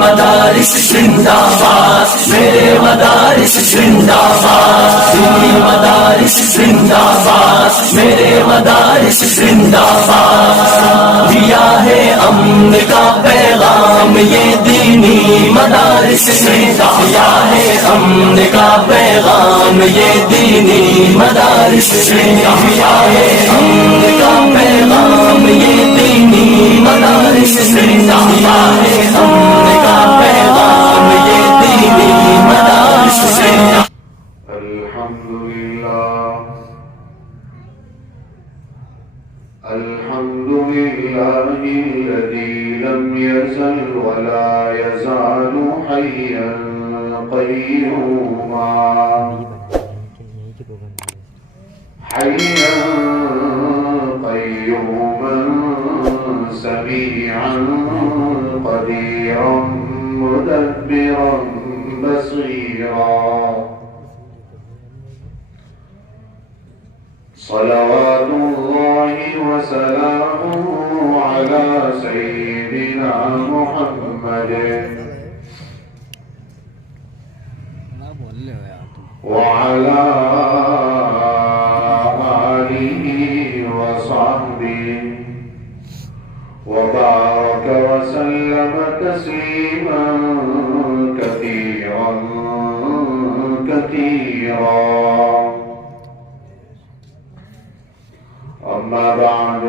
مدارس زندہ باد، میرے مدارس زندہ باد، دینی مدارس زندہ باد، میرے مدارس زندہ باد، دیا ہے امن کا پیغام یہ دینی مدارس نے، دیا ہے امن کا پیغام یہ دینی مدارس نے، دیا ہے امن کا پیغام یہ دینی مدارس نے، دیا ہے امن کا پیغام یہ دینی مدارس نے۔ الحمد لله الذي لم يزل ولا يزال حيا قيوما، حيا قيوما سميعا قديرا مدبرا بصيرا، صلوات الله وسلامه على سيدنا محمد وعلى آله وصحبه وبارك وسلم تسليما كثيرا كثيرا. أما بعد،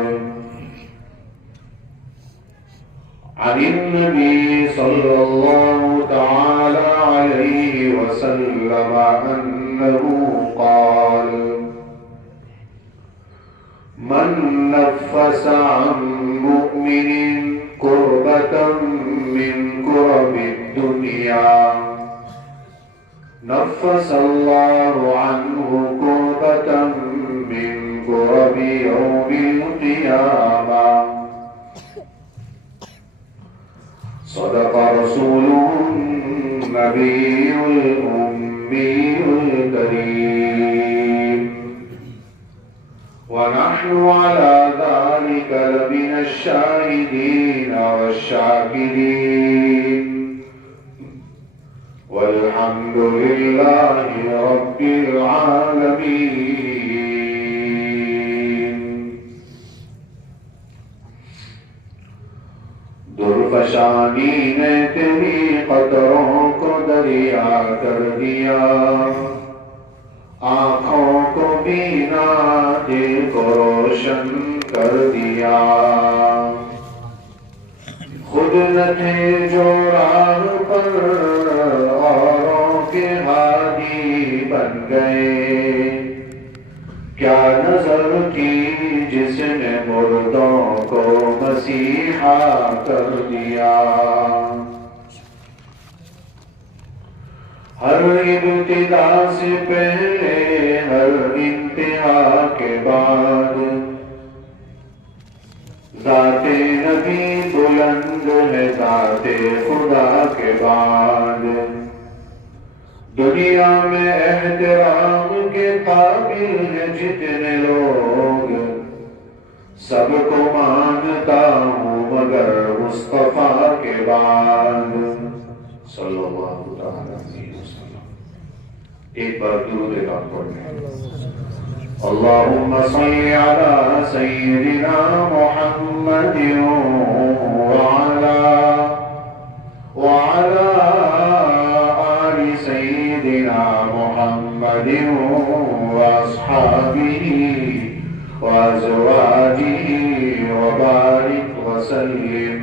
عن النبي صلى الله تعالى عليه وسلم أنه قال: من نفس عن مؤمن كربة من كرب الدنيا نفس الله عنه كربة من كرب يوم القيامة. صدق رسوله النبي الأمي الكريم، ونحن على ذلك لمن الشاهدين والشاكرين، والحمد لله رب العالمين. درفشانی نے تیری قطروں کو دریا کر دیا، آنکھوں کو بینا دل کو روشن کر دیا. خود نہ تھے جو راہ پر اوروں کے ہادی بن گئے، کیا نظر تھی جس نے مردوں کو مسیحا کر دیا. ہر ابتدا سے پہلے ہر انتہا کے بعد ذات نبی بلند ہے ذات خدا کے بعد. دنیا میں احترام کے قابل ہے جتنے لوگ، سب کو مانتا ہوں مگر مصطفیٰ کے بعد صلی اللہ علیہ وسلم. ایک بار درود پاک پڑھیں. اللهم صل على سيدنا محمد وعلى آل سيدنا محمد وأصحابه وأزواجه وبارك وسلم.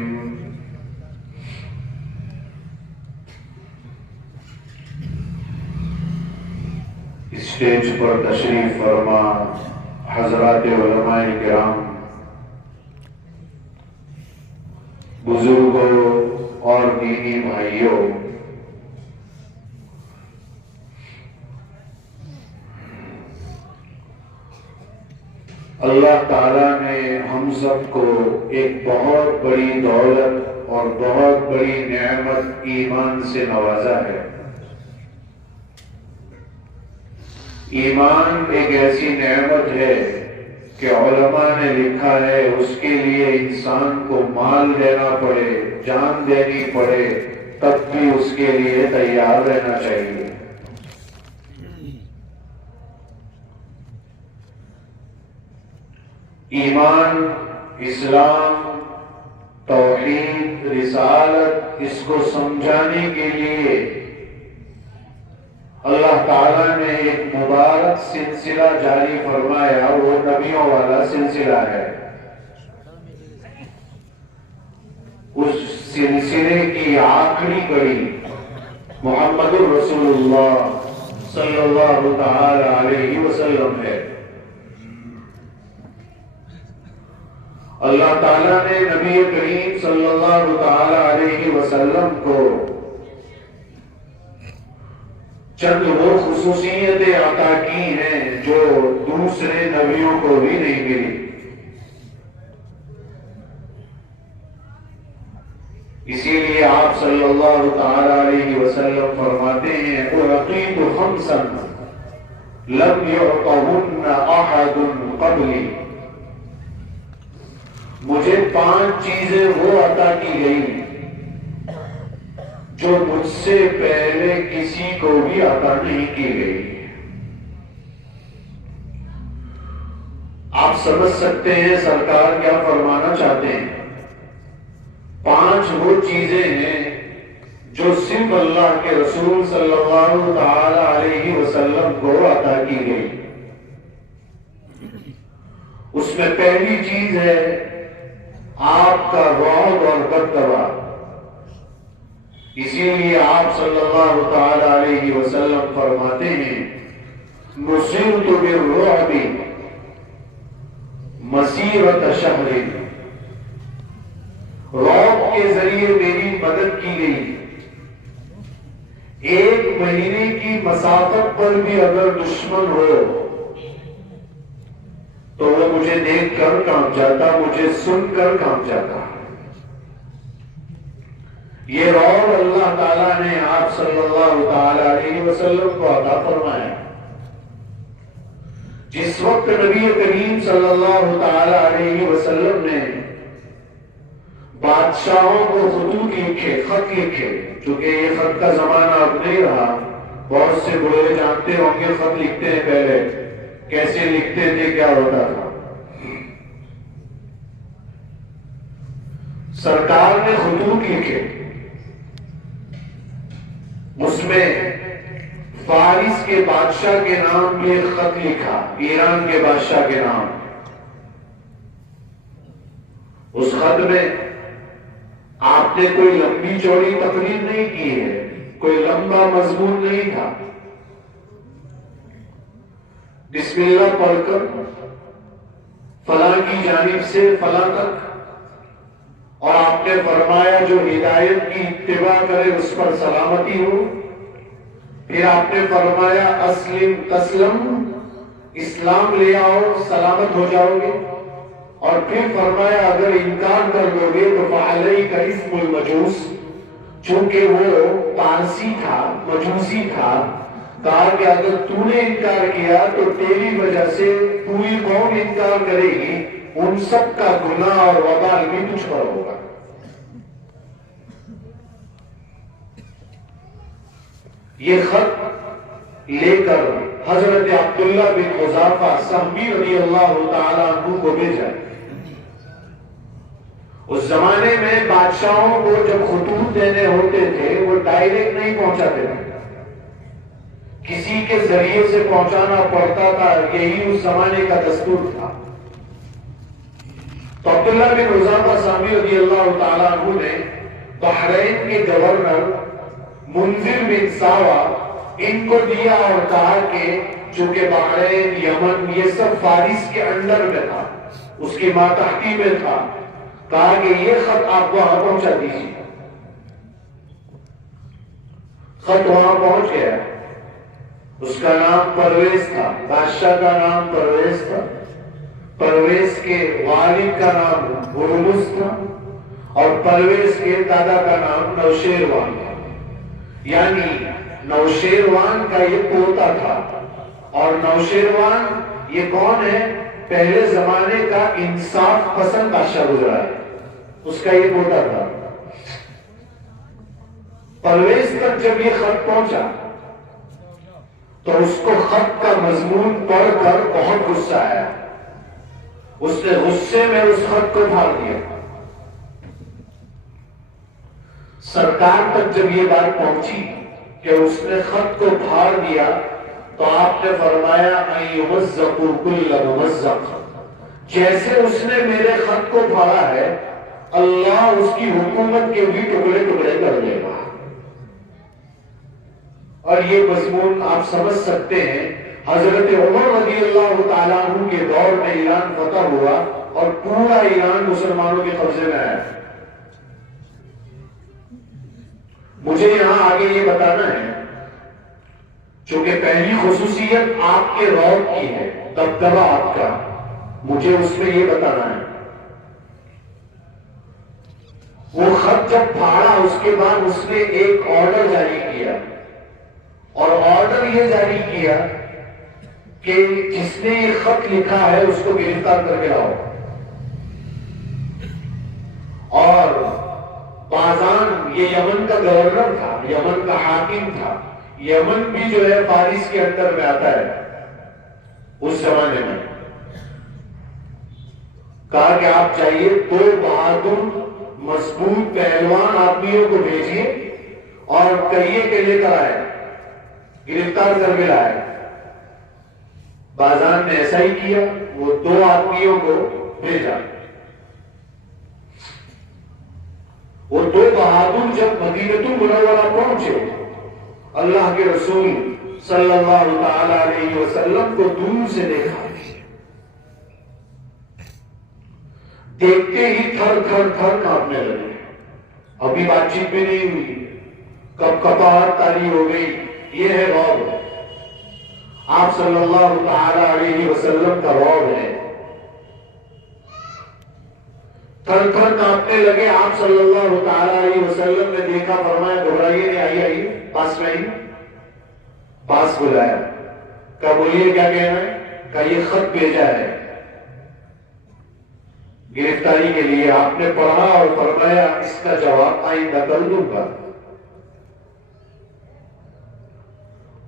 اسٹیج پر تشریف فرما حضرات علماء کرام، بزرگوں اور دینی بھائیوں، اللہ تعالیٰ نے ہم سب کو ایک بہت بڑی دولت اور بہت بڑی نعمت ایمان سے نوازا ہے. ایمان ایک ایسی نعمت ہے کہ علماء نے لکھا ہے اس کے لیے انسان کو مال دینا پڑے، جان دینی پڑے تب بھی اس کے لیے تیار رہنا چاہیے۔ ایمان، اسلام، توحید، رسالت، اس کو سمجھانے کے لیے اللہ تعالیٰ نے ایک مبارک سلسلہ جاری فرمایا، وہ نبیوں والا سلسلہ ہے۔ اس سلسلے کی آخری کڑی محمد رسول اللہ صلی اللہ تعالی علیہ وسلم ہے۔ اللہ تعالیٰ نے نبی کریم صلی اللہ تعالی علیہ وسلم کو چند وہ خصوصیتیں عطا کی ہیں جو دوسرے نبیوں کو بھی نہیں ملی۔ اسی لیے آپ صلی اللہ تعالی علیہ وسلم فرماتے ہیں اعطیت خمسا لم یعطہن احد قبلی، مجھے 5 چیزیں وہ عطا کی گئی جو مجھ سے پہلے کسی کو بھی عطا نہیں کی گئی۔ آپ سمجھ سکتے ہیں سرکار کیا فرمانا چاہتے ہیں۔ 5 وہ چیزیں ہیں جو صرف اللہ کے رسول صلی اللہ تعالی علیہ وسلم کو عطا کی گئی۔ اس میں پہلی چیز ہے آپ کا رعب اور بددوا۔ اسی لیے آپ صلی اللہ تعالی علیہ وسلم فرماتے ہیں نصرت بالرعب مسیرۃ شہر، رعب کے ذریعے میری مدد کی گئی، 1 مہینے کی مسافت پر بھی اگر دشمن ہو تو وہ مجھے دیکھ کر کانپ جاتا، مجھے سن کر کانپ جاتا۔ یہ رعب اللہ تعالیٰ نے آپ صلی اللہ تعالی علیہ وسلم کو عطا فرمایا۔ جس وقت نبی کریم صلی اللہ تعالی علیہ وسلم نے بادشاہوں کو خطوط لکھے، خط لکھے، چونکہ یہ خط کا زمانہ اب نہیں رہا، بہت سے بڑے جانتے ہوں گے خط لکھتے ہیں پہلے کیسے لکھتے تھے، کیا ہوتا تھا۔ سرکار نے خطوط لکھے، اس میں فارس کے بادشاہ کے نام یہ خط لکھا، ایران کے بادشاہ کے نام۔ اس خط میں آپ نے کوئی لمبی چوڑی تقریر نہیں کی ہے، کوئی لمبا مضمون نہیں تھا۔ بسم اللہ پڑھ کر فلاں کی جانب سے فلاں تک، اور آپ نے فرمایا جو ہدایت کی اتباع کرے اس پر سلامتی ہو۔ پھر آپ نے فرمایا اسلم تسلم، اسلام لے آؤ سلامت ہو جاؤ گے، اور پھر فرمایا اگر انکار کر دو گے تو فعلیک اسم المجوس، چونکہ وہ پارسی تھا، مجوسی تھا، کہا کہ اگر تو نے انکار کیا تو تیری وجہ سے پوری قوم انکار کرے گی، ان سب کا گناہ اور وبال بھی تجھ پر ہوگا۔ یہ خط لے کر حضرت عبداللہ بن حذافہ سہمی رضی اللہ تعالیٰ عنہ کو بھیجا۔ اس زمانے میں بادشاہوں کو جب خطوط دینے ہوتے تھے وہ ڈائریکٹ نہیں پہنچاتے تھے، کسی کے ذریعے سے پہنچانا پڑتا تھا، یہی اس زمانے کا دستور تھا۔ تو عبداللہ بن حذافہ سہمی رضی اللہ تعالیٰ عنہ نے بحرین کے گورنر منذر بن ساوا ان کو دیا اور کہا کہ چونکہ بحرین، یمن یہ سب فارس کے انڈر میں تھا، اس کی ماتحتی میں تھا، کہا کہ یہ خط آپ وہاں پہنچا دیجیے۔ خط وہاں پہنچ گیا، اس کا نام پرویز تھا، بادشاہ کا نام پرویز تھا، پرویز کے والد کا نام ہرمز تھا، اور پرویز کے دادا کا نام نوشیروان تھا، یعنی نوشیروان کا یہ پوتا تھا۔ اور نوشیروان یہ کون ہے؟ پہلے زمانے کا انصاف پسند بادشاہ گزرا ہے، اس کا یہ پوتا تھا۔ پرویز تک جب یہ خط پہنچا تو اس کو خط کا مضمون پڑھ کر بہت غصہ آیا. اس نے غصے میں اس خط کو پھاڑ دیا. سرکار تک جب یہ بات پہنچی کہ اس نے خط کو پھاڑ دیا تو آپ نے فرمایا اَيُمَزَّقُ كُلَّ مُمَزَّقٍ، جیسے اس نے میرے خط کو پھاڑا ہے اللہ اس کی حکومت کے بھی ٹکڑے ٹکڑے کر دے گا. اور یہ مضمون آپ سمجھ سکتے ہیں، حضرت عمر رضی اللہ تعالیٰ عنہ کے دور میں ایران فتح ہوا اور پورا ایران مسلمانوں کے قبضے میں آیا. مجھے یہاں آگے یہ بتانا ہے، چونکہ پہلی خصوصیت آپ کے رعب کی ہے، دبدبہ آپ کا، مجھے اس میں یہ بتانا ہے. وہ خط جب پھاڑا اس کے بعد اس نے ایک آرڈر جاری کیا، اور آرڈر یہ جاری کیا کہ جس نے یہ خط لکھا ہے اس کو گرفتار کر کے لاؤ. اور بازان یہ یمن کا گورنر تھا، یمن کا حاکم تھا. یمن بھی جو ہے فارس کے اندر میں آتا ہے اس زمانے میں. کہا کہ آپ چاہیے 2 بہادر مضبوط پہلوان آدمیوں کو بھیجیے اور کہیے کہ لے کر آئے، گرفتار کر کے لائے. بازان نے ایسا ہی کیا، وہ 2 آدمیوں کو بھیجا. وہ 2 بہادر جب مدینہ المنورہ پہنچے، اللہ کے رسول صلی اللہ تعالی علیہ وسلم کو دور سے دیکھا. دیکھتے ہی تھر تھر تھر کانپنے لگے. ابھی بات چیت بھی نہیں ہوئی، کب کپاہٹ تاری ہو گئی. یہ ہے رعب. آپ صلی اللہ تعالی علیہ وسلم کا رعب ہے. تھر تھر کانپنے لگے. آپ صلی اللہ تعالی علیہ وسلم نے دیکھا، فرمایا گھبرائیے نہیں، آئیے پاس میں آئیے. پاس بلایا، کہا بولیے کیا کہنا ہے؟ کہا یہ خط بھیجا ہے گرفتاری کے لیے. آپ نے پڑھا اور فرمایا اس کا جواب آئندہ کر دوں گا.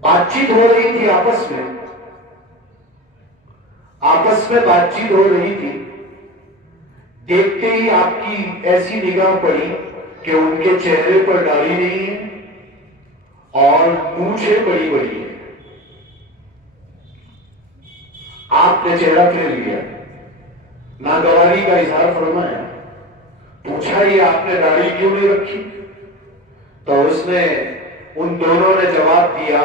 بات چیت ہو رہی تھی آپس میں بات چیت ہو رہی تھی. دیکھتے ہی آپ کی ایسی نگاہ پڑی کہ ان کے چہرے پر داڑھی نہیں ہے اور مونچھیں بڑی بڑی ہے. آپ نے چہرہ پھیر لیا، ناگواری کا اظہار فرمایا. پوچھا یہ آپ نے داڑھی کیوں نہیں رکھی؟ تو اس نے، ان دونوں نے جواب دیا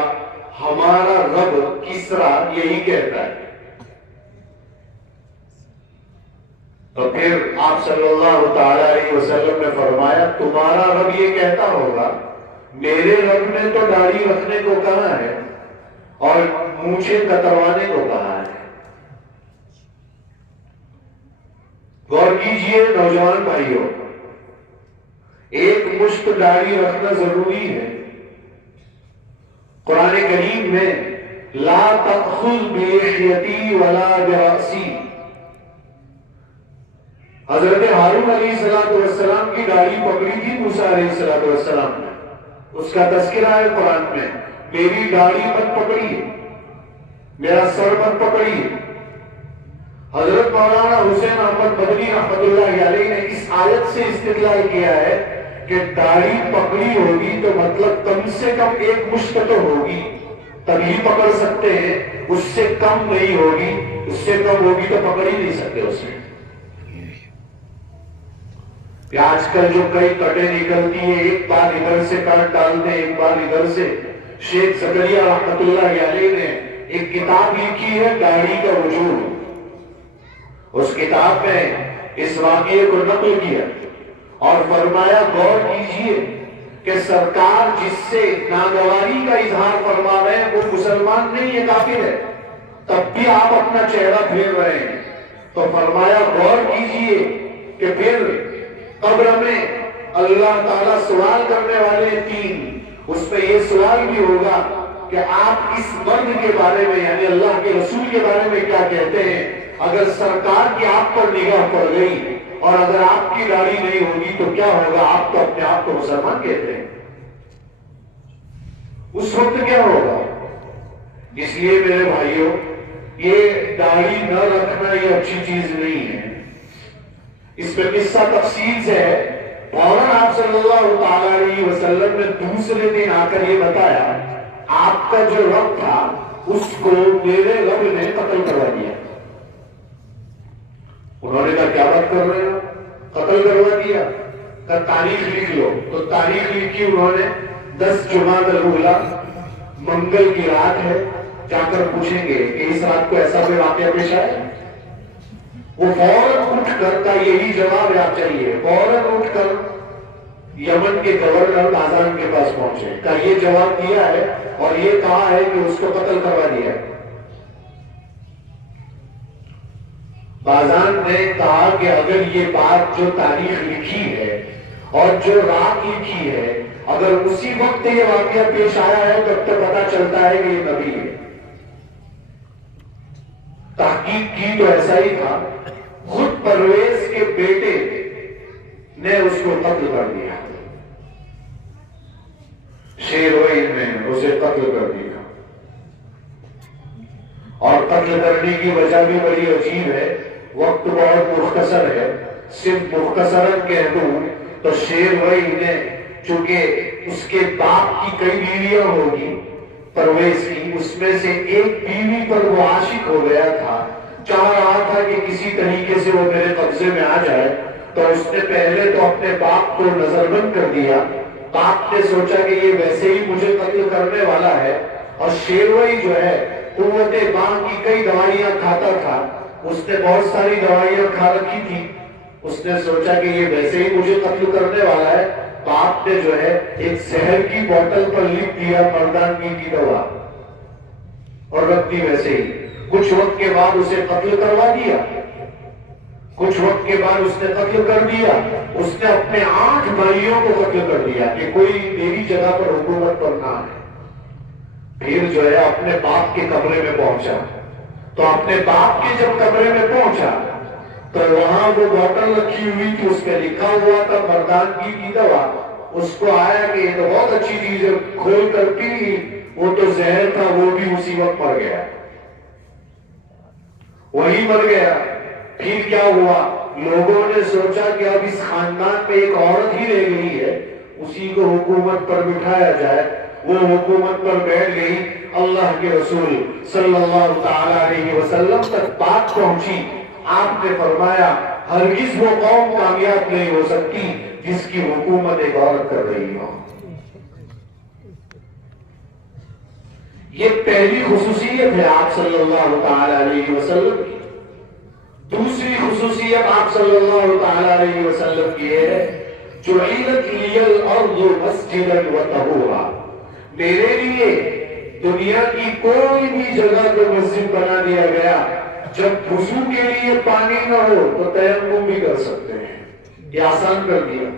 ہمارا رب کسرا یہی کہتا ہے. تو پھر آپ صلی اللہ تعالی علیہ وسلم نے فرمایا تمہارا رب یہ کہتا ہوگا میرے رب نے تو داڑھی رکھنے کو کہا ہے اور مونچھیں کتروانے کو کہا ہے. غور کیجئے نوجوان بھائیوں، ایک مشت داڑھی رکھنا ضروری ہے. قرآن کریم میں لا تأخذ بلحیتی ولا برأسی، حضرت ہارون علیہ السلام کی داڑھی پکڑی تھی موسیٰ علیہ السلام نے. اس کا تذکرہ ہے قرآن میں، میری داڑھی مت پکڑیے، میرا سر مت پکڑیے. حضرت مولانا حسین احمد مدنی رحمۃ اللہ علیہ نے اس آیت سے استدلال کیا ہے کہ داڑھی پکڑی ہوگی تو مطلب کم سے کم ایک مشت تو ہوگی، تبھی پکڑ سکتے ہیں. اس سے کم نہیں ہوگی، اس سے کم ہوگی تو پکڑ ہی نہیں سکتے اسے. آج کل جو کئی کٹیں نکلتی ہیں، ایک بار ادھر سے کاٹ ڈالتے ہیں، ایک بار ادھر سے. شیخ زکریا رحمۃ اللہ علیہ نے ایک کتاب لکھی ہے داڑھی کا وجود. اس کتاب میں اس واقعے کو نقل کیا اور فرمایا غور کیجئے کہ سرکار جس سے ناگواری کا اظہار فرما رہے ہیں وہ مسلمان نہیں، یہ کافر ہے، تب بھی آپ اپنا چہرہ پھیر رہے ہیں. تو فرمایا غور کیجئے کہ پھر قبر میں اللہ تعالیٰ سوال کرنے والے 3، اس پہ یہ سوال بھی ہوگا کہ آپ اس مرد کے بارے میں یعنی اللہ کے رسول کے بارے میں کیا کہتے ہیں. اگر سرکار کی آپ پر نگاہ پڑ گئی اور اگر آپ کی داڑھی نہیں ہوگی تو کیا ہوگا؟ آپ تو اپنے آپ کو مسلمان کہتے ہیں. اس وقت کیا ہوگا؟ اس لیے میرے بھائیوں، یہ داڑھی نہ رکھنا یہ اچھی چیز نہیں ہے. اس پہ قصہ تفصیل سے ہے. فوراً آپ صلی اللہ تعالی علیہ وسلم نے دوسرے دن آ کر یہ بتایا، آپ کا جو رب تھا اس کو میرے رب نے قتل کروا دیا. انہوں نے کہا کیا بات کر رہے ہو؟ قتل کروا دیا؟ کہا تاریخ لکھ لو. تو تاریخ لکھی انہوں نے. 10 جمادی الاولیٰ منگل کی رات ہے. جا کر پوچھیں گے کہ اس رات کو ایسا کوئی واقعہ پیش آیا؟ وہ فوراً اٹھ کر کا یہی جواب یاد چاہیے، فوراً اٹھ کر یمن کے گورنر بازان کے پاس پہنچے. کا یہ جواب دیا ہے اور یہ کہا ہے کہ اس کو قتل کروا دیا. بازان نے کہا کہ اگر یہ بات جو تاریخ لکھی ہے اور جو رات لکھی ہے، اگر اسی وقت یہ واقعہ پیش آیا ہے تب تو پتا چلتا ہے کہ یہ نبی ہے. تحقیق کی تو ایسا ہی تھا. خود پرویز کے بیٹے نے اس کو قتل کر دیا. شیروئی نے اسے قتل کر دیا. اور قتل کرنے کی وجہ بھی بڑی عجیب ہے. وقت بہت مختصر ہے. صرف مختصراً کہہ دوں تو شیروئی نے، چونکہ اس کے باپ کی کئی بیویاں ہوگی پرویز کی، اس میں سے ایک بیوی پر وہ عاشق ہو گیا تھا. چاہ رہا تھا کہ کسی طریقے سے وہ میرے قبضے میں آ جائے. تو اس نے پہلے تو اپنے باپ کو نظر بند کر دیا. باپ نے سوچا کہ یہ ویسے ہی مجھے قتل کرنے والا ہے. اور شیروئی جو ہے قوت بانگ کی کئی دوائیاں کھاتا تھا. اس نے بہت ساری دوائیاں کھا رکھی تھی. اس نے سوچا کہ یہ ویسے ہی مجھے قتل کرنے والا ہے. باپ نے جو ہے ایک زہر کی بوتل پر لکھ دیا مردانگی کی دوا اور رکھ دی ویسے ہی. کچھ وقت کے بعد اسے قتل کروا دیا. کچھ وقت کے بعد اس نے قتل کر دیا. اس نے اپنے 8 بھائیوں کو قتل کر دیا کہ کوئی میری جگہ پر حکومت پر نہ آئے. پھر جو ہے اپنے باپ کے کمرے میں پہنچا. تو اپنے باپ کے جب کمرے میں پہنچا تو وہاں وہ بوتل رکھی ہوئی تھی، اس پہ لکھا ہوا تھا مردانگی کی دوا. اس کو آیا کہ یہ تو بہت اچھی چیز ہے، کھول کر پی لی. وہ تو زہر تھا، وہ بھی اسی وقت مر گیا. وہی مر گیا. پھر کیا ہوا؟ لوگوں نے سوچا کہ اب اس خاندان میں ایک عورت ہی رہ گئی ہے، اسی کو حکومت پر بٹھایا جائے. وہ حکومت پر بیٹھ گئی. اللہ کے رسول صلی اللہ تعالی علیہ وسلم تک بات پہنچی. آپ نے فرمایا ہرگز وہ قوم کامیاب نہیں ہو سکتی جس کی حکومت ایک عورت کر رہی ہو. یہ پہلی خصوصیت ہے آپ صلی اللہ تعالی علیہ وسلم کی. دوسری خصوصیت آپ صلی اللہ تعالی علیہ وسلم کی ہے جعلت لی الارض مسجدا وطہورا. میرے لیے دنیا کی کوئی بھی جگہ کو مسجد بنا دیا گیا. جب وضو کے لیے پانی نہ ہو تو تیمم بھی کر سکتے ہیں. یہ آسان کر دیا.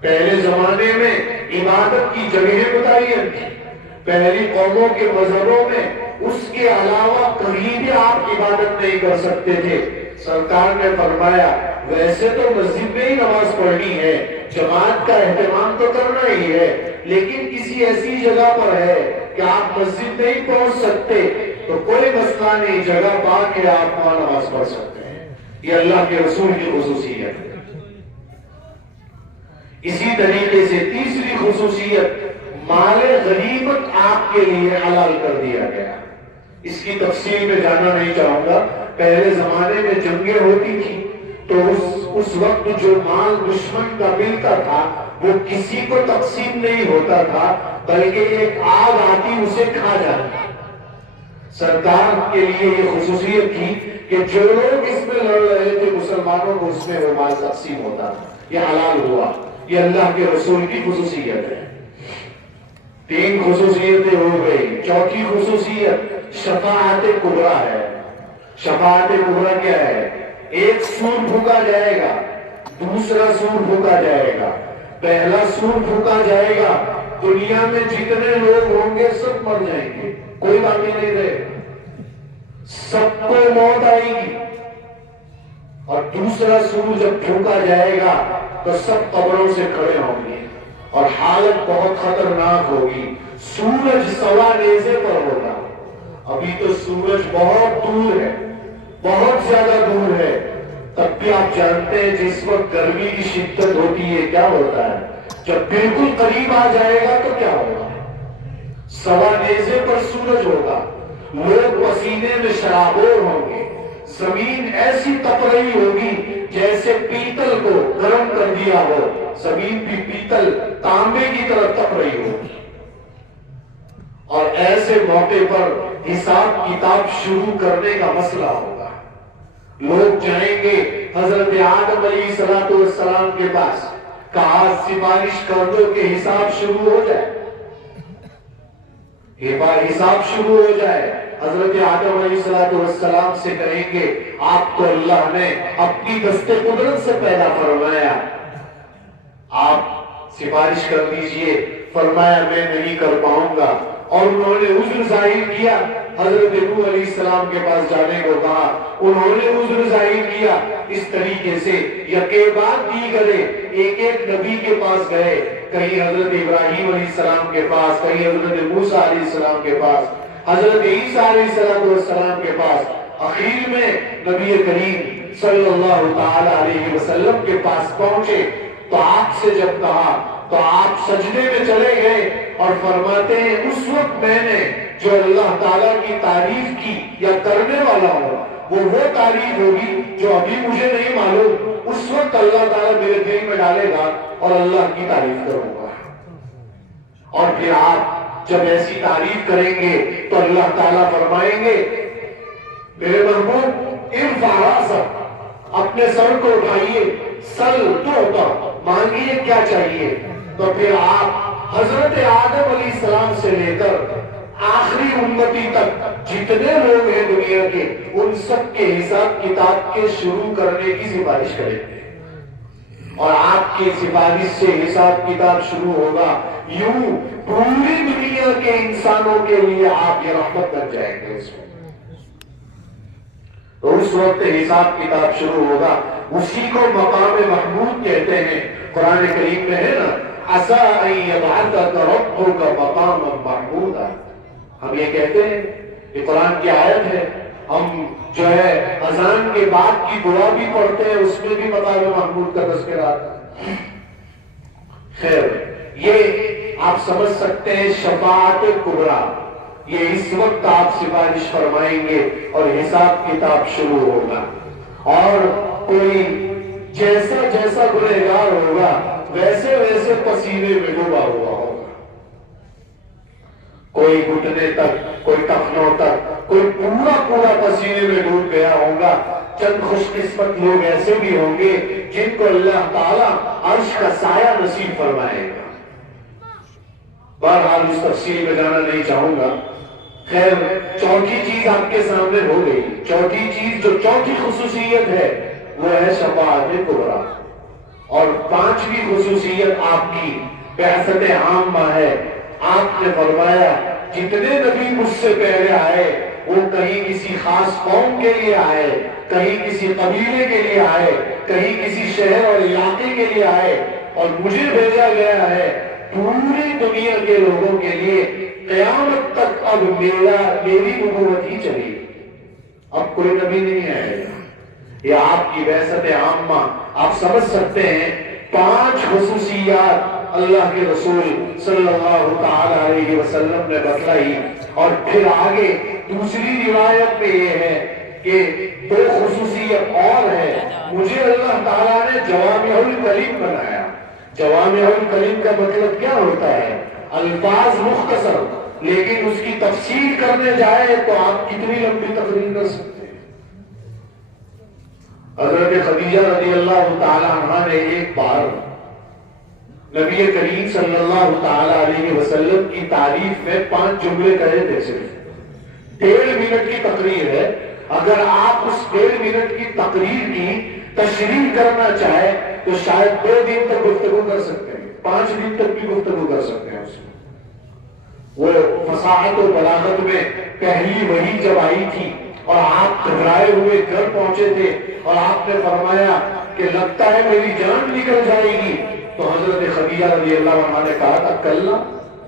پہلے زمانے میں عبادت کی جگہیں متعین تھی. پہلی قوموں کے مذہبوں میں اس کے علاوہ کہیں بھی آپ عبادت نہیں کر سکتے تھے. سرکار نے فرمایا ویسے تو مسجد میں ہی نماز پڑھنی ہے، جماعت کا اہتمام تو کرنا ہی ہے، لیکن کسی ایسی جگہ پر ہے کہ آپ مسجد نہیں پہنچ سکتے تو کوئی مسئلہ نہیں، جگہ پا کے آپ وہاں نماز پڑھ سکتے ہیں. یہ اللہ کے رسول کی خصوصیت ہے. اسی طریقے سے تیسری خصوصیت مال غنیمت آپ کے لیے حلال کر دیا گیا. اس کی تفصیل میں جانا نہیں چاہوں گا. پہلے زمانے میں جنگیں ہوتی تھی تو اس وقت جو مال دشمن کا ملتا تھا وہ کسی کو تقسیم نہیں ہوتا تھا بلکہ ایک آگ آتی اسے کھا جاتی. سرکار کے لیے یہ خصوصیت تھی کہ جو لوگ اس میں لڑ رہے تھے مسلمانوں کو اس میں وہ مال تقسیم ہوتا. یہ حلال ہوا. یہ اللہ کے رسول کی خصوصیت ہے. 3 خصوصیتیں ہو گئی. چوتھی خصوصیت شفاعت کبریٰ ہے. شفاعت کبریٰ کیا ہے؟ ایک سور پھونکا جائے گا، دوسرا سور پھونکا جائے گا. پہلا سور پھونکا جائے گا، دنیا میں جتنے لوگ ہوں گے سب مر جائیں گے، کوئی باقی نہیں رہے گا، سب کو موت آئے گی. اور دوسرا سور جب پھونکا جائے گا تو سب قبروں سے کھڑے ہوں گے. اور حالت بہت خطرناک ہوگی. سورج سوا نیزے پر ہوگا. ابھی تو سورج بہت دور ہے, بہت زیادہ دور ہے, تب بھی آپ جانتے ہیں جس وقت گرمی کی شدت ہوتی ہے کیا ہوتا ہے, جب بالکل قریب آ جائے گا تو کیا ہوگا, سوا نیزے پر سورج ہوگا, لوگ پسینے میں شرابور ہوں گے, زمین ایسی تپ رہی ہوگی جیسے پیتل کو گرم کر دیا ہو, زمین بھی پیتل تانبے کی طرح تپ رہی ہوگی. اور ایسے موقع پر حساب کتاب شروع کرنے کا مسئلہ ہوگا. لوگ جائیں گے حضرت آدم علیہ السلام کے پاس, کہا سفارش کر دو کہ حساب شروع ہو جائے, حساب شروع ہو جائے. حضرت آدم علیہ السلام سے کہیں گے آپ کو اللہ نے اپنی دست قدرت سے پیدا فرمایا, آپ سفارش کر دیجئے. فرمایا میں نہیں کر پاؤں گا, اور انہوں نے عذر ظاہر کیا. حضرت نوح علیہ السلام کے پاس جانے کو کہا, انہوں نے عذر ظاہر کیا. اس طریقے سے یکے بعد دیگرے ایک ایک نبی کے پاس گئے, کہیں حضرت ابراہیم علیہ السلام کے پاس, کہیں حضرت موسیٰ علیہ السلام کے پاس, حضرت عیسیٰ علیہ السلام کے پاس, اخیر میں نبی کریم صلی اللہ تعالی علیہ وسلم کے پاس پہنچے. تو آپ سے جب کہا تو آپ سجدے میں چلے گئے اور فرماتے ہیں اس وقت میں نے جو اللہ تعالیٰ کی تعریف کی یا کرنے والا ہوں وہ تعریف ہوگی جو ابھی مجھے نہیں معلوم, اس وقت اللہ تعالیٰ میرے دل میں ڈالے گا اور اللہ کی تعریف کروں گا. اور پھر آپ جب ایسی تعریف کریں گے تو اللہ تعالیٰ فرمائیں گے میرے محبوب ارفع رأسک, اپنے سر کو اٹھائیے, سل تعطی, مانگیے کیا چاہیے. تو پھر آپ حضرت آدم علیہ السلام سے لے کر آخری امتی تک جتنے لوگ ہیں دنیا کے, ان سب کے حساب کتاب کے شروع کرنے کی سفارش کریں گے, اور آپ کی سفارش سے حساب کتاب شروع ہوگا. یوں پوری دنیا کے انسانوں کے لیے آپ یہ رحمت بن جائیں گے. تو اس وقت حساب کتاب شروع ہوگا. اسی کو مقام محمود کہتے ہیں. قرآن کریم میں ہے نا, عسیٰ ان یبعثک ربک مقاما محمودا. ہم یہ کہتے ہیں, یہ قرآن کی آیت ہے, ہم جو ہے اذان کے بعد کی دعا بھی پڑھتے ہیں, اس میں بھی مقام محمود کا تذکرہ آتا ہے. خیر, یہ آپ سمجھ سکتے ہیں شفاعت کبریٰ, یہ اس وقت آپ سفارش فرمائیں گے اور حساب کتاب شروع ہوگا. اور کوئی جیسا جیسا گنہگار ہوگا ویسے ویسے پسینے میں ڈوبا ہوا ہوگا, کوئی گھٹنے تک, کوئی ٹخنوں تک, کوئی پورا پسینے میں ڈوب گیا ہوگا. چند خوش قسمت لوگ ایسے بھی ہوں گے جن کو اللہ تعالیٰ عرش کا سایہ نصیب فرمائے گا. بہرحال اس تفصیل میں جانا نہیں چاہوں گا. خیر, چوتھی چیز آپ کے سامنے ہو گئی. چوتھی چیز جو چوتھی خصوصیت ہے وہ ہے شفاعت کبریٰ. اور پانچویں خصوصیت آپ کی بعثت عامہ ہے. آپ نے فرمایا جتنے نبی مجھ سے پہلے آئے وہ کہیں کسی خاص قوم کے لیے آئے, کہیں کسی قبیلے کے لیے آئے, کہیں کسی شہر اور علاقے کے لیے آئے, اور مجھے بھیجا گیا ہے پوری دنیا کے لوگوں کے لیے. قیامت تک اب میری نبوت ہی چلی, اب کوئی نبی نہیں آئے گا. یہ آپ کی بعثت عامہ. آپ سمجھ سکتے ہیں 5 خصوصیات اللہ کے رسول صلی اللہ تعالی علیہ وسلم نے بتلائی. اور پھر آگے دوسری روایت میں یہ ہے کہ 2 خصوصیت اور ہے. مجھے اللہ تعالیٰ نے جوامع الکلم بنایا. جوامع الکلم کا مطلب کیا ہوتا ہے؟ الفاظ مختصر, لیکن اس کی تفسیر کرنے جائے تو آپ کتنی لمبی تقریر کر سکتے ہیں. حضرت خدیجہ رضی اللہ تعالی عنہ نے ایک بار نبی کریم صلی اللہ تعالی علیہ وسلم کی تعریف میں 5 جملے کہے تھے. صرف 1.5 منٹ کی تقریر ہے. اگر آپ اس 1.5 منٹ کی تقریر کی تشریح کرنا چاہے تو شاید 2 دن تک گفتگو کر سکتے ہیں, 5 دن تک بھی گفتگو کر سکتے ہیں. اس میں وہ فصاحت و بلاغت میں پہلی وحی جب آئی تھی اور آپ گھبرائے ہوئے گھر پہنچے تھے اور آپ نے فرمایا کہ لگتا ہے میری جان نکل جائے گی, تو حضرت خدیجہ رضی اللہ عنہا نے کہا تھا کلا،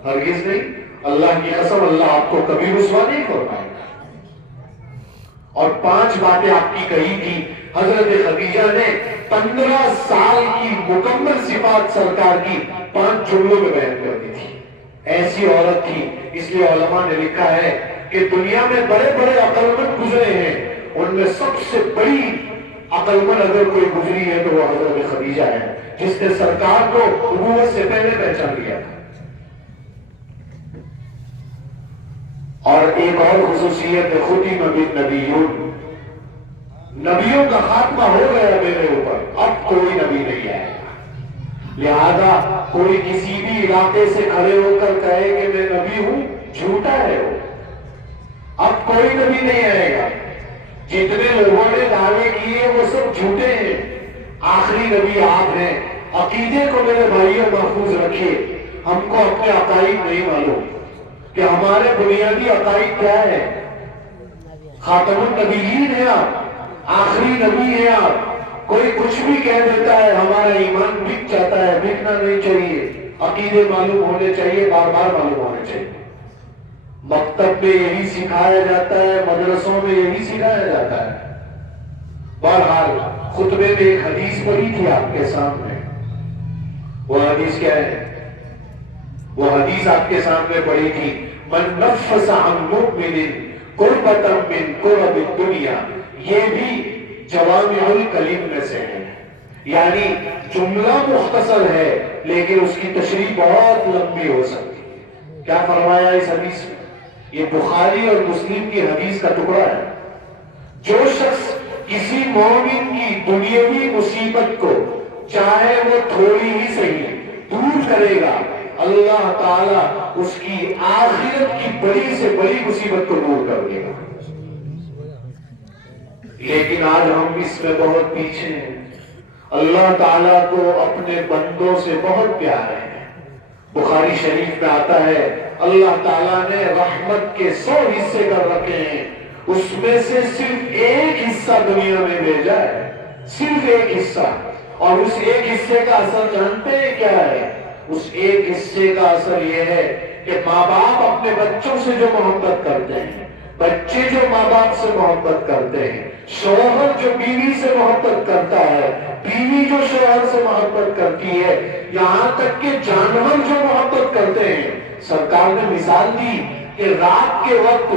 ہرگز نہیں، اللہ کی قسم اللہ آپ کو کبھی رسوا نہیں فرمائے گا۔ اور 5 باتیں آپ کی کہی تھی حضرت خدیجہ نے 15 سال کی مکمل صفات سرکار کی 5 جملوں میں بیان کر دی تھی۔ ایسی عورت تھی، اس لیے علماء نے لکھا ہے کہ دنیا میں بڑے بڑے عقل مند گزرے ہیں، ان میں سب سے بڑی عقل مند اگر کوئی گزری ہے تو وہ حضرت خدیجہ ہے، جس نے سرکار کو نبوت سے پہلے پہچان لیا تھا۔ اور ایک اور خصوصیت ہے ختم بالنبیون، نبیوں کا خاتمہ ہو گیا میرے اوپر، اب کوئی نبی نہیں آئے گا، لہذا کوئی کسی بھی علاقے سے کھڑے ہو کر کہے کہ میں نبی ہوں، جھوٹا ہے وہ، اب کوئی نبی نہیں آئے گا۔ جتنے لوگوں نے دعوے کیے وہ سب جھوٹے ہیں، آخری نبی آپ ہیں۔ عقیدے کو میرے بھائیوں محفوظ رکھیے، ہم کو اپنے عقائد نہیں معلوم کہ ہمارے بنیادی عقائد کیا ہے۔ خاتم النبیین ہیں آپ، آخری نبی ہیں آپ، کوئی کچھ بھی کہہ دیتا ہے، ہمارا ایمان بک جاتا ہے، بکنا نہیں چاہیے، عقیدے معلوم ہونے چاہیے، بار بار معلوم ہونے چاہیے۔ مکتب میں یہی سکھایا جاتا ہے، مدرسوں میں یہی سکھایا جاتا ہے۔ بہرحال خطبے میں ایک حدیث پڑھی تھی آپ کے سامنے، وہ حدیث کیا ہے؟ وہ حدیث آپ کے سامنے پڑھی تھی، من نفس عن مؤمن قربۃ من قرب الدنیا، یہ بھی جوامع الکلم میں سے ہے، یعنی جملہ مختصر ہے لیکن اس کی تشریح بہت لمبی ہو سکتی ہے۔ کیا فرمایا اس حدیث میں؟ یہ بخاری اور مسلم کی حدیث کا ٹکڑا ہے۔ جو شخص کسی مومن کی دنیاوی مصیبت کو چاہے وہ تھوڑی ہی صحیح دور کرے گا، اللہ تعالیٰ اس کی آخرت کی بڑی سے بڑی مصیبت کو دور کر دے گا۔ لیکن آج ہم اس میں بہت پیچھے ہیں۔ اللہ تعالیٰ کو اپنے بندوں سے بہت پیار ہے۔ بخاری شریف میں آتا ہے اللہ تعالیٰ نے رحمت کے 100 حصے کر رکھے ہیں، اس میں سے صرف ایک حصہ دنیا میں بھیجا ہے، صرف ایک حصہ۔ اور اس ایک حصے کا اثر جانتے ہیں کیا ہے؟ اس ایک حصے کا اثر یہ ہے کہ ماں باپ اپنے بچوں سے جو محبت کرتے ہیں، بچے جو ماں باپ سے محبت کرتے ہیں، شوہر جو بیوی سے محبت کرتا ہے، بیوی جو شوہر سے محبت کرتی ہے، یہاں تک کہ جانور جو محبت کرتے ہیں۔ سرکار نے مثال دی کہ رات کے وقت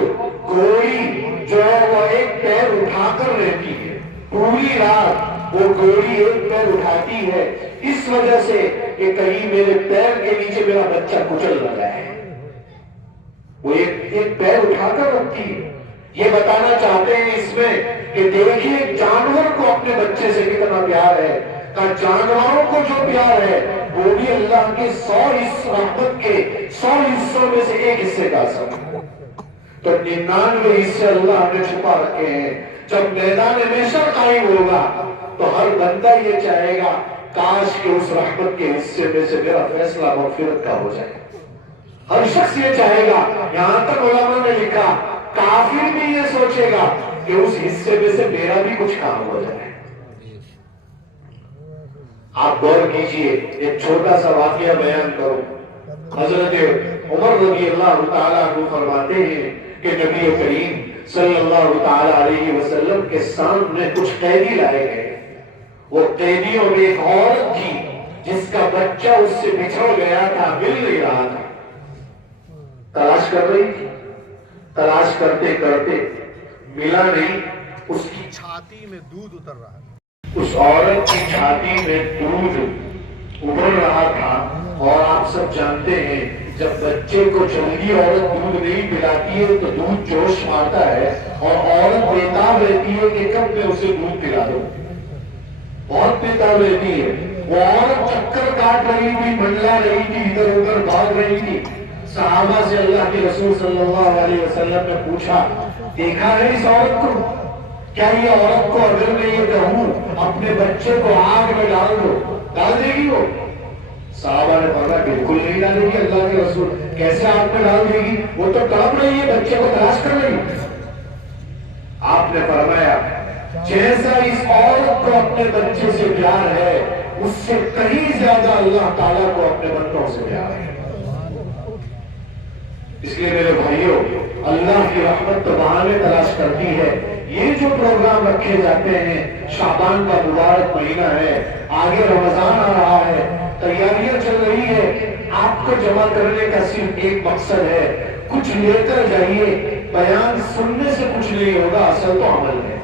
گھوڑی جو ہے وہ ایک پیر اٹھا کر رہتی ہے، پوری رات وہ گھوڑی ایک پیر اٹھاتی ہے، اس وجہ سے کہ کہیں میرے پیر کے نیچے میرا بچہ کچل نہ جائے، وہ ایک پیر اٹھا کر رکھتی ہے۔ یہ بتانا چاہتے ہیں اس میں کہ دیکھیے جانور کو اپنے بچے سے کتنا پیار ہے، کہ جانوروں کو جو پیار ہے وہ بھی اللہ کے 100 رحمت کے 100 حصوں میں سے ایک حصے کا اثر ہے۔ تو 99 حصے اللہ نے چھپا رکھے ہیں۔ جب میدان محشر قائم ہوگا تو ہر بندہ یہ چاہے گا کاش کہ اس رحمت کے حصے میں سے میرا فیصلہ مغفرت کا ہو جائے۔ ہر شخص یہ چاہے گا، یہاں تک علماء نے لکھا کافر بھی یہ سوچے گا کہ اس حصے میں سے میرا بھی کچھ کام ہو جائے۔ آپ غور کیجئے، ایک چھوٹا سا واقعہ بیان کرو۔ حضرت عمر رضی اللہ تعالیٰ عنہ فرماتے ہیں کہ نبی کریم صلی اللہ تعالیٰ علیہ وسلم کے سامنے کچھ قیدی لائے گئے۔ وہ قیدیوں میں ایک عورت تھی جس کا بچہ اس سے بچھڑ گیا تھا، مل نہیں رہا تھا، تلاش کر رہی تھی، تلاش کرتے کرتے ملا نہیں، اس کی چھاتی میں دودھ اتر رہا تھا، اس عورت کی چھاتی میں دودھ ابل رہا تھا۔ اور آپ سب جانتے ہیں جب بچے کو جلدی عورت دودھ نہیں پلاتی ہے تو دودھ جوش مارتا ہے اور عورت بےتاب رہتی ہے کہ کب میں اسے دودھ پلا دوں، بہت بےتاب رہتی ہے۔ وہ عورت چکر کاٹ رہی تھی، منڈلا رہی تھی، ادھر ادھر بھاگ رہی تھی۔ صحابہ سے اللہ کے رسول صلی اللہ علیہ وسلم نے پوچھا، دیکھا ہے اس عورت کو؟ کیا یہ عورت کو اگر میں یہ کہوں اپنے بچے کو آگ میں ڈال دو، ڈال دے گی وہ؟ صحابہ نے فرمایا بالکل نہیں ڈالے گی اللہ کے رسول، کیسے آگ میں ڈال دے گی؟ وہ تو تڑپ رہی ہے، بچے کو تلاش کر رہی ہے۔ آپ نے فرمایا جیسا اس عورت کو اپنے بچے سے پیار ہے اس سے کہیں زیادہ اللہ تعالیٰ کو اپنے بندوں سے پیار ہے۔ اس لیے میرے بھائیوں، اللہ کی رحمت تو بہانے تلاش کرتی ہے۔ یہ جو پروگرام رکھے جاتے ہیں، شعبان کا مبارک مہینہ ہے، آگے رمضان آ رہا ہے، تیاریاں چل رہی ہے، آپ کو جمع کرنے کا صرف ایک مقصد ہے، کچھ لے کر جائیے۔ بیان سننے سے کچھ نہیں ہوگا، اصل تو عمل ہے۔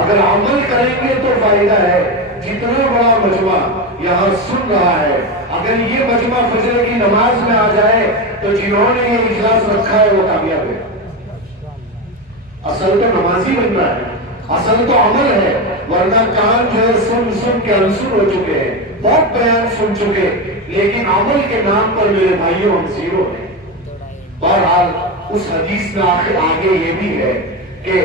اگر عمل کریں گے تو فائدہ ہے۔ جتنا بڑا مجمع یہاں سن رہا ہے، اگر یہ مجمع فجر کی نماز میں آ جائے تو جنہوں نے یہ اجلاس رکھا ہے وہ کامیاب ہے۔ اصل تو نمازی بننا ہے، اصل تو عمل ہے، ورنہ کان جو ہے سن کے انسر ہو چکے ہیں، بہت بیان سن چکے، لیکن عمل کے نام پر میرے بھائیوں ہم زیرو ہیں۔ بہرحال اس حدیث میں آگے یہ بھی ہے کہ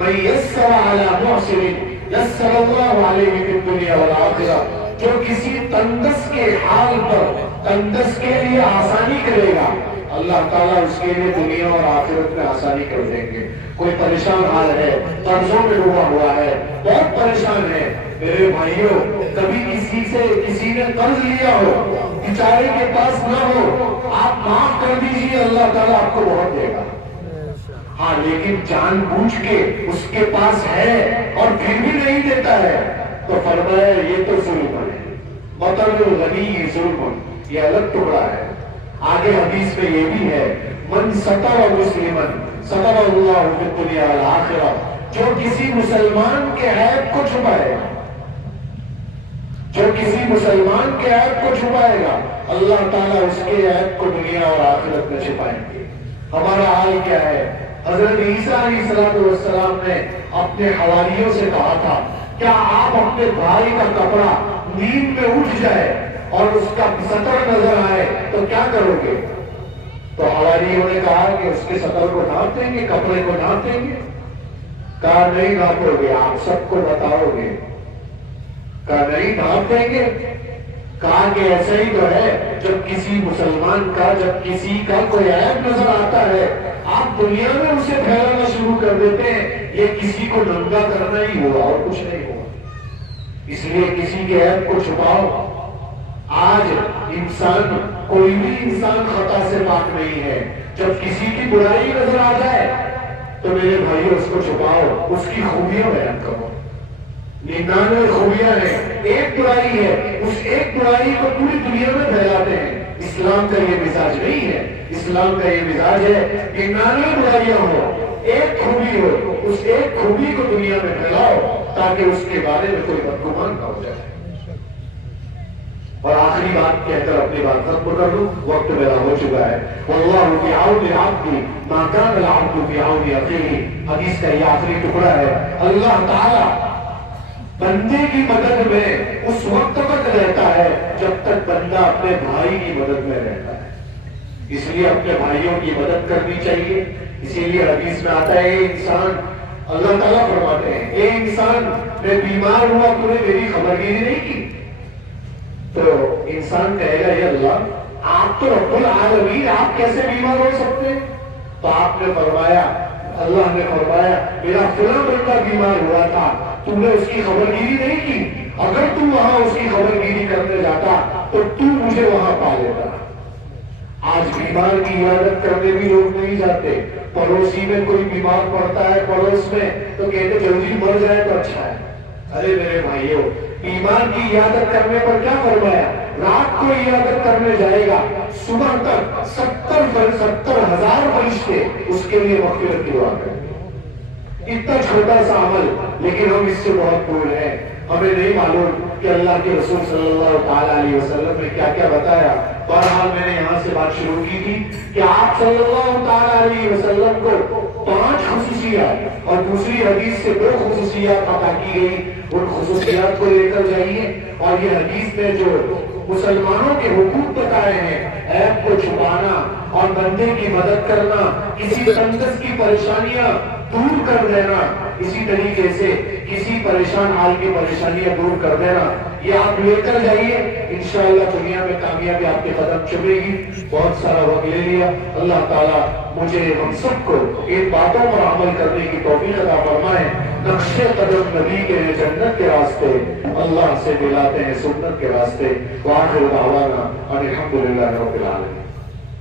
مَن یسر علی محسن یسر اللہ علیہ فی الدنیا والآخرہ، جو کسی تندرست کے حال پر تندرست کے لیے آسانی کرے گا، اللہ تعالیٰ اس کے لیے دنیا اور آخرت میں آسانی کر دیں گے۔ کوئی پریشان حال ہے، قرضوں میں ڈوبا ہوا ہے، بہت پریشان ہے، میرے بھائیوں، کبھی کسی نے قرض لیا ہو، بیچارے کے پاس نہ ہو، آپ معاف کر دیجئے، اللہ تعالیٰ آپ کو بہت دے گا۔ ہاں، لیکن جان بوجھ کے اس کے پاس ہے اور پھر بھی نہیں دیتا ہے تو فرمایا یہ تو ظلم ہے۔ مطلب الغنی ظلم، یہ الگ ٹکڑا ہے۔ آگے حدیث میں یہ بھی ہے من ستر مسلمن ستر اللہ فی الدنیا والآخرہ، جو کسی مسلمان کے عیب کو چھپائے، جو کسی مسلمان کے عیب کو چھپائے گا، اللہ تعالیٰ اس کے عیب کو دنیا اور آخرت میں چھپائیں گے۔ ہمارا حال کیا ہے؟ حضرت عیسیٰ علیہ السلام نے اپنے حواریوں سے کہا تھا، کیا آپ اپنے بھائی کا کپڑا نیند میں اٹھ جائے اور اس کا سطر نظر آئے تو کیا کرو گے؟ تو حواریوں نے کہا کہ اس کے سطر کو ڈھانپ دیں گے، کپڑے کو ڈھانپ دیں گے۔ کہا نہیں ڈھانپو گے، آپ سب کو بتاؤ گے۔ کہا نہیں ڈھانپ دیں گے۔ کہا کہ ایسا ہی تو ہے، جب کسی مسلمان کا جب کسی کا کوئی عیب نظر آتا ہے، آپ دنیا میں اسے پھیلانا شروع کر دیتے ہیں، یہ کسی کو ننگا کرنا ہی ہوا اور کچھ نہیں ہوا۔ اس لیے کسی کے عیب کو چھپاؤ۔ آج انسان، کوئی بھی انسان خطا سے پاک نہیں ہے۔ جب کسی کی برائی نظر آ جائے تو میرے بھائیوں اس کو چھپاؤ، اس کی خوبیاں بیان کرو۔ 99 خوبیاں ہیں، ایک برائی ہے، اس ایک برائی کو پوری دنیا میں پھیلاتے ہیں۔ اسلام کا یہ مزاج نہیں ہے، اسلام کا یہ مزاج ہے 99 برائیاں ہو، ایک خوبی ہو، اس ایک خوبی کو دنیا میں پھیلاؤ تاکہ اس کے بارے میں کوئی بدگمان نہ ہو جائے۔ اور آخری بات کہہ کر اپنی بات ختم کر لوں، وقت میرا ہو چکا ہے۔ واللہ فی عون العبد ما کان العبد فی عون اخیہ، حدیث کا یہ آخری ٹکڑا ہے۔ اللہ تعالیٰ بندے کی مدد میں اس وقت تک رہتا ہے جب تک بندہ اپنے بھائی کی مدد میں رہتا ہے۔ اس لیے اپنے بھائیوں کی مدد کرنی چاہیے۔ اسی لیے حدیث میں آتا ہے، اے انسان، اللہ تعالیٰ فرماتے ہیں، اے انسان، میں بیمار ہوا، تو نے میری خبرگیری نہیں کی۔ تو انسان کہے گا، اے اللہ، آپ تو رب العالمین، آپ کیسے بیمار ہو سکتے ہیں؟ تو آپ نے فرمایا، اللہ نے فرمایا، میرا فلاں بندہ بیمار ہوا تھا، تم نے اس کی خبرگیری نہیں کی۔ اگر تم وہاں اس کی خبرگیری کرنے جاتا تو تم مجھے وہاں پا لیتا۔ آج بیمار کی عیادت کرنے بھی لوگ نہیں جاتے۔ پڑوسی میں کوئی بیمار پڑتا ہے پڑوس میں تو کہتے جلدی مر جائے تو اچھا ہے۔ ارے میرے بھائیوں، بیمار کی عیادت کرنے پر کیا فرمایا؟ رات کو عیادت کرنے جائے گا، صبح تک 70,000 فرشتے اس کے لیے مغفرت کی دعا کریں۔ اتنا چھوٹا سا عمل، لیکن ہم اس سے بہت دور ہیں۔ ہمیں نہیں معلوم کہ اللہ کے رسول صلی اللہ تعالیٰ علیہ وسلم نے کیا کیا بتایا۔ بہرحال میں نے یہاں سے بات شروع کی تھی کہ آپ صلی اللہ تعالیٰ علیہ وسلم کو 5 خصوصیات اور دوسری حدیث سے 2 خصوصیات عطا کی گئی، ان خصوصیات کو لے کر جائیے۔ اور یہ حدیث میں جو مسلمانوں کے حقوق بتائے ہیں، عیب کو چھپانا اور بندے کی مدد کرنا، کسی تندرست کی پریشانیاں دور کر دینا، اسی طریقے سے کسی پریشان حال کی پریشانیاں دور کر دینا، یہ آپ لے کر جائیے، انشاءاللہ دنیا میں کامیابی آپ کے قدم چومے گی۔ بہت سارا وقت لے لیا، اللہ تعالیٰ مجھے ہم سب کو ان باتوں پر عمل کرنے کی توفیق عطا فرمائے۔ نقش قدم نبی کے جنت کے راستے، اللہ سے دلاتے ہیں سنت کے راستے۔ وآخر دعوانا ان الحمدللہ رب العالمین۔